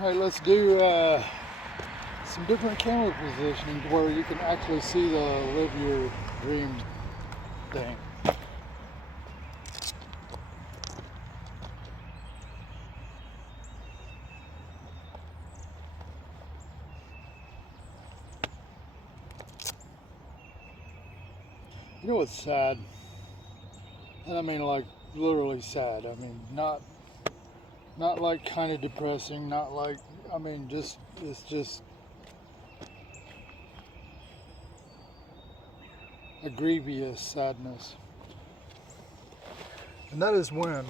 Alright, let's do some different camera positioning where you can actually see the live your dream thing. You know what's sad? And I mean like literally sad. I mean not like kind of depressing, not like, I mean just, it's just a grievous sadness. And that is when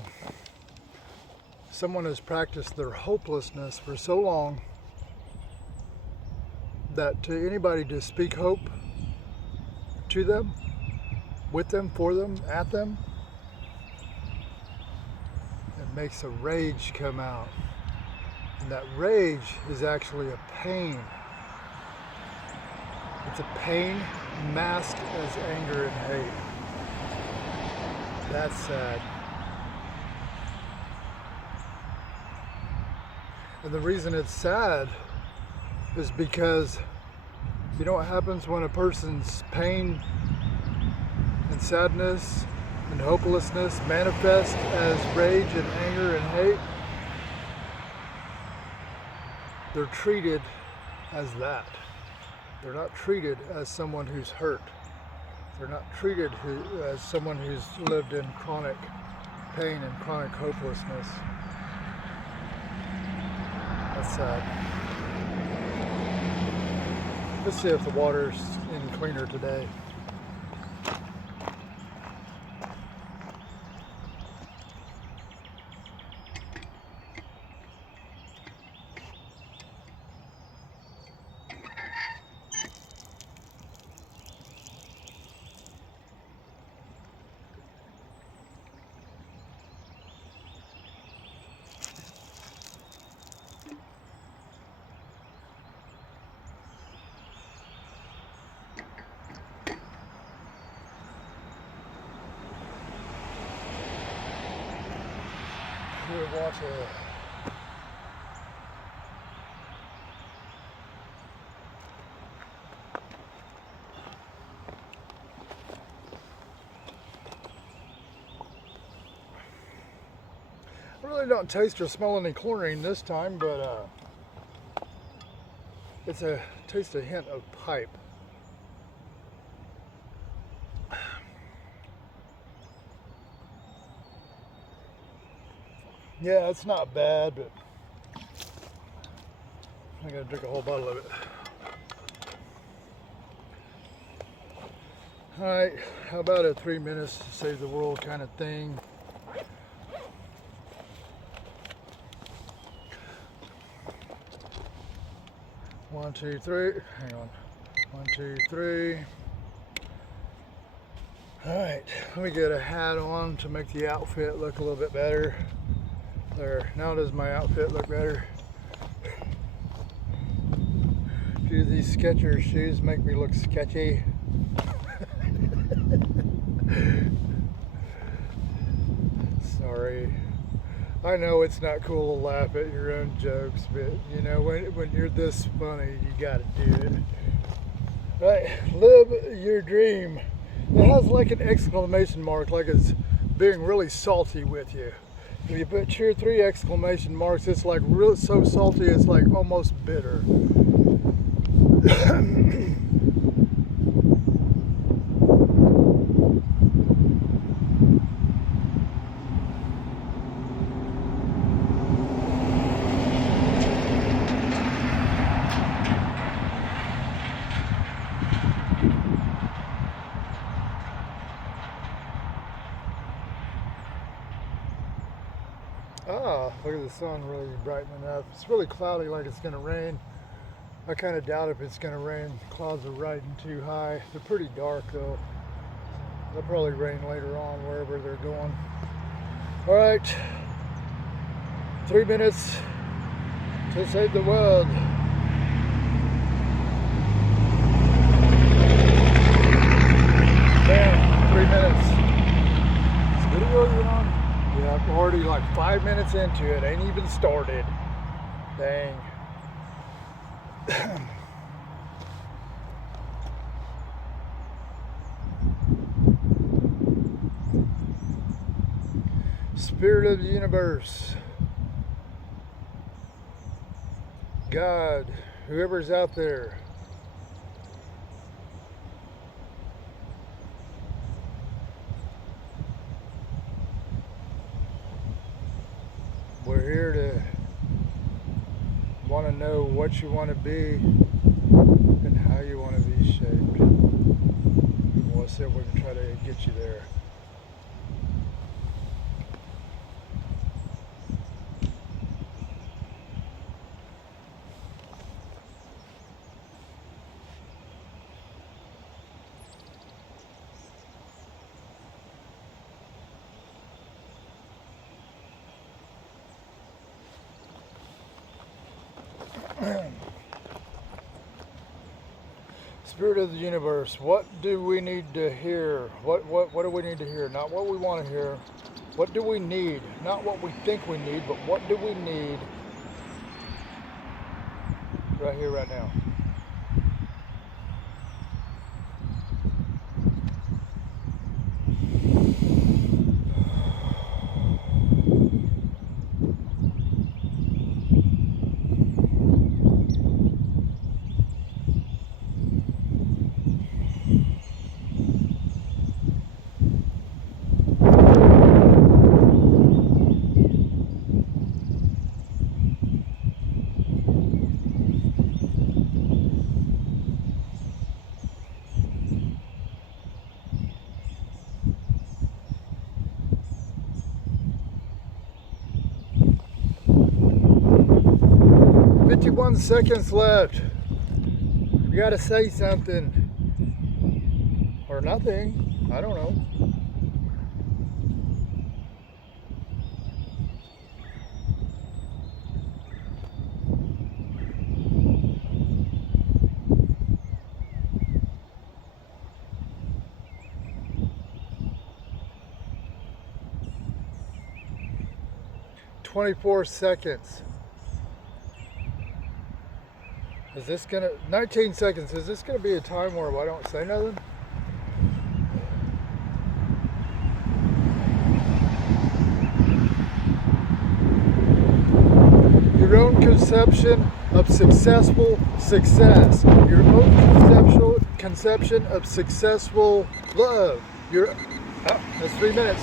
someone has practiced their hopelessness for so long that to anybody to speak hope to them, with them, for them, at them, it makes a rage come out. And that rage is actually a pain. It's a pain masked as anger and hate. That's sad. And the reason it's sad is because you know what happens when a person's pain and sadness and hopelessness manifest as rage and anger and hate? They're treated as that. They're not treated as someone who's hurt. They're not treated as someone who's lived in chronic pain and chronic hopelessness. That's sad. Let's see if the water's any cleaner today. Water. I really don't taste or smell any chlorine this time, but it's a taste a hint of pipe. Yeah, it's not bad, but I gotta drink a whole bottle of it. Alright, how about a 3 minutes to save the world kind of thing? One, two, three. Hang on. 1, 2, 3. Alright, let me get a hat on to make the outfit look a little bit better. There, now does my outfit look better? A few of these Skechers shoes make me look sketchy. Sorry. I know it's not cool to laugh at your own jokes, but you know, when you're this funny, you gotta do it. Right, live your dream. It has like an exclamation mark, like it's being really salty with you. If you put 2 or 3 exclamation marks, it's like really so salty, it's like almost bitter. Look at the sun really brightening up. It's really cloudy, like it's going to rain. I kind of doubt if it's going to rain. Clouds are riding too high. They're pretty dark though. They'll probably rain later on wherever they're going. All right, 3 minutes to save the world. Bam, 3 minutes. This video is on. Yeah, I'm already like 5 minutes into it. Ain't even started. Dang. Spirit of the universe, God, whoever's out there, we're here to want to know what you want to be and how you want to be shaped. We'll see if we can try to get you there. Spirit of the universe, what do we need to hear? What do we need to hear? Not what we want to hear. What do we need? Not what we think we need, but what do we need right here, right now? "51 seconds left. You gotta say something. Or nothing. I don't know." "24 seconds. Is this gonna, 19 seconds, is this gonna be a time where I don't say nothing? Your own conception of successful success. Your own conception of successful love. That's 3 minutes.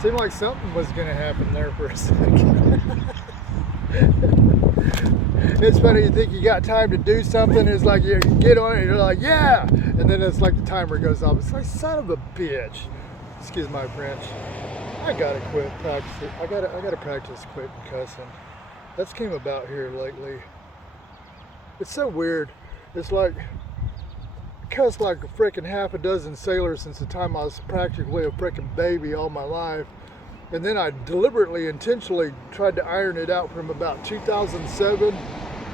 Seemed like something was gonna happen there for a second. It's funny, you think you got time to do something, it's like you get on it and you're like, yeah! And then it's like the timer goes off. It's like, son of a bitch. Excuse my French. I gotta quit practicing. I gotta practice quitting cussing. That's came about here lately. It's so weird. It's like, I cussed like a freaking half a dozen sailors since the time I was practically a freaking baby all my life. And then I deliberately, intentionally tried to iron it out from about 2007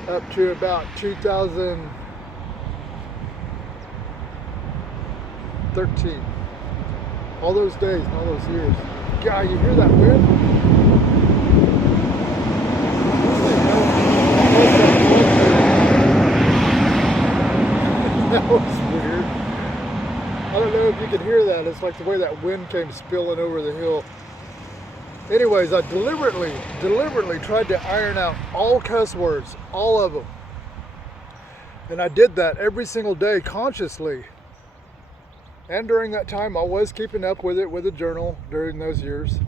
up to about 2013. All those days and all those years. God, you hear that wind? That was weird. I don't know if you could hear that. It's like the way that wind came spilling over the hill. Anyways, I deliberately tried to iron out all cuss words, all of them. And I did that every single day consciously. And during that time, I was keeping up with it with a journal during those years.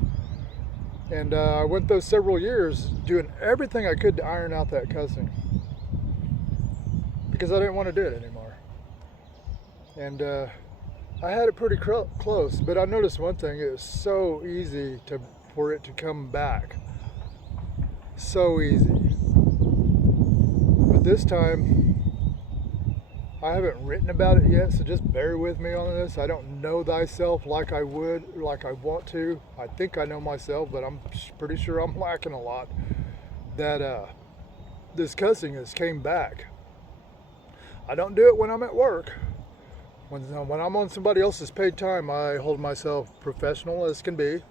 And I went those several years doing everything I could to iron out that cussing. Because I didn't want to do it anymore. And I had it pretty close, but I noticed one thing. It was so easy for it to come back. So easy. But this time, I haven't written about it yet, so just bear with me on this. I don't know thyself like I want to. I think I know myself, but I'm pretty sure I'm lacking a lot. That this cussing has came back. I don't do it when I'm at work. When I'm on somebody else's paid time, I hold myself professional as can be.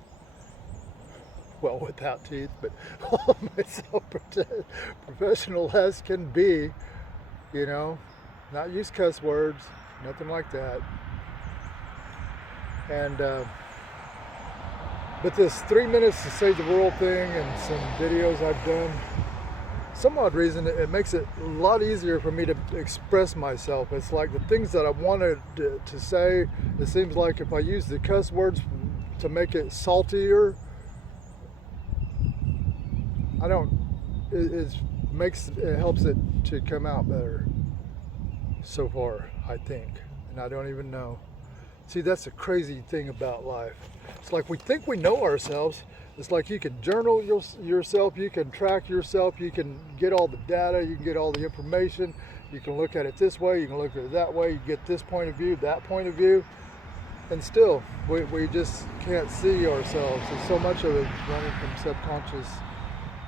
well without teeth, but hold myself professional as can be, you know, not use cuss words, nothing like that. And but this 3 minutes to save the world thing and some videos I've done, some odd reason it makes it a lot easier for me to express myself. It's like the things that I wanted to say, it seems like if I use the cuss words to make it saltier, it helps it to come out better so far, I think, and I don't even know. See, that's the crazy thing about life. It's like we think we know ourselves. It's like you can journal yourself, you can track yourself, you can get all the data, you can get all the information, you can look at it this way, you can look at it that way, you get this point of view, that point of view, and still, we just can't see ourselves. There's so much of it running from subconscious.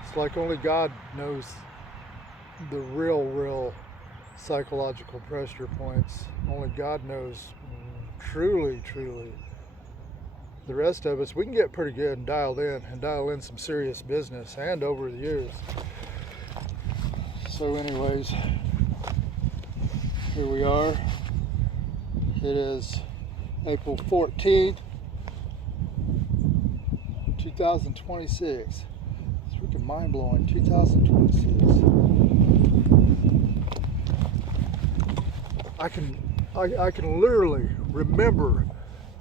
It's like only God knows the real psychological pressure points. Only God knows truly. The rest of us, we can get pretty good and dial in some serious business, and over the years. So anyways, here we are. It is April 14th, 2026. It's freaking mind-blowing, 2026. I can literally remember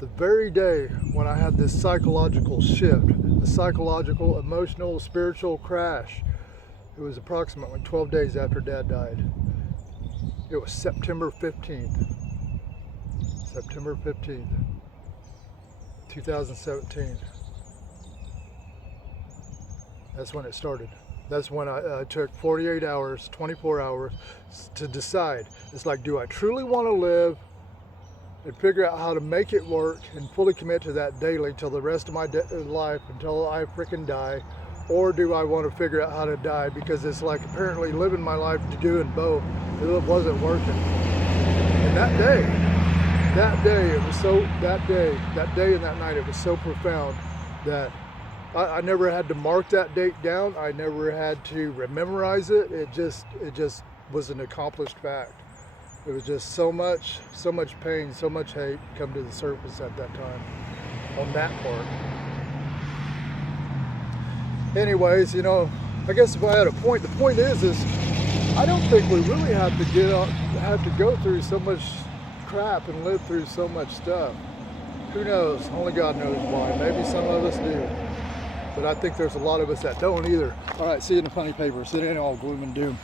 the very day when I had this psychological shift, the psychological, emotional, spiritual crash. It was approximately 12 days after Dad died. It was September 15th. September 15th, 2017. That's when it started. That's when I took 48 hours, 24 hours to decide. It's like, do I truly want to live and figure out how to make it work and fully commit to that daily till the rest of my life, until I freaking die? Or do I want to figure out how to die? Because it's like apparently living my life doing both, it wasn't working. And that day and that night, it was so profound that I never had to mark that date down. I never had to memorize it. It just was an accomplished fact. It was just so much pain, so much hate come to the surface at that time on that part. Anyways, you know, I guess if I had a point, the point is I don't think we really have to go through so much crap and live through so much stuff. Who knows? Only God knows why. Maybe some of us do. But I think there's a lot of us that don't either. All right, see you in the funny papers. It ain't all gloom and doom.